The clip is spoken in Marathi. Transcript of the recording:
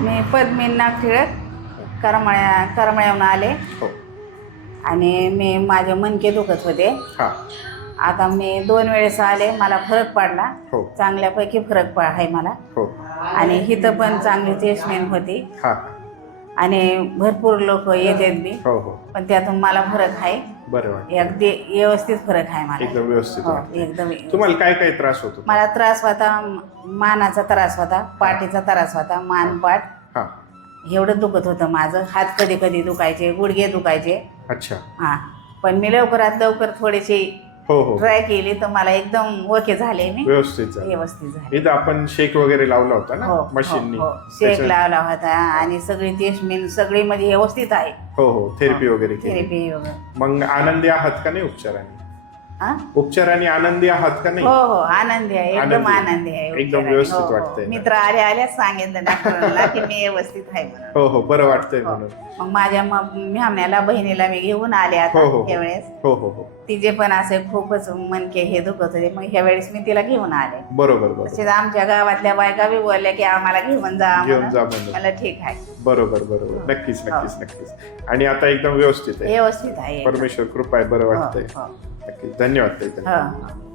मी पद्मीना टिळक करमळ्या करमळ्याहून आले. हो. आणि मी माझे मणके दुखत होते. हा. आता मी दोन वेळेस आले मला फरक पडला. हो. चांगल्यापैकी फरक पड आहे मला. हो. आणि हिथं पण चांगली टेस्टमेंट होती. हा. आणि भरपूर लोक येतात बी. हो हो. पण त्यातून मला फरक आहे. बरं वाटतं. अगदी व्यवस्थित फरक आहे मला. एकदम व्यवस्थित हो वाटतं एकदम तुम्हाला काय काय त्रास होतो? मला त्रास होता मानाचा त्रास होता पाठीचा त्रास होता मानपाट हा. एवढं दुखत होतं माझं. हात कधी कधी दुखायचे गुडघे दुखायचे. अच्छा. हां. पण मी लवकरात लवकर थोडीशी हो हो ट्राय केली तर मला एकदम ओके झाले मी. व्यवस्थित झालं. व्यवस्थित झाले. इथं आपण शेक वगैरे लावला होता हो ना हो, मशीननी हो. शेक लावला होता आणि सगळी टेस्टमेंट सगळी म्हणजे व्यवस्थित आहे. हो हो. थेरपी वगैरे केली. थेरपी वगैरे. मग आनंदी आहात का नाही उपचाराने? हां? उपचाराने आनंदी आहात का नाही? हो हो आनंदी आहे. एकदम आनंदी. आहे एकदम. व्यवस्थित हो, हो. वाटतंय. मित्र आले आल्याच सांगितलं डॉक्टरांना की मी व्यवस्थित आहे म्हणून. हो हो बरं वाटतंय हो. म्हणून. मग माझ्या म्यामण्याला बहिणीला मी घेऊन आले आता हो, हो, हो. त्यावेळेस हो हो हो. तिचे पण असे खूपच मनके हे दुखत होते. मग ह्या वेळेस मी तिला घेऊन आले. बरोबर तसेच आमच्या गावातल्या बायका बी बोलल्या की आम्हाला घेऊन जा घेऊन. जा मला ठीक आहे. बरोबर बरोबर. नक्कीच नक्कीच नक्कीच. आणि आता एकदम व्यवस्थित आहे. व्यवस्थित आहे. परमेश्वर कृपा आहे बरं वाटतंय. हो. धन्यवाद ताई हो.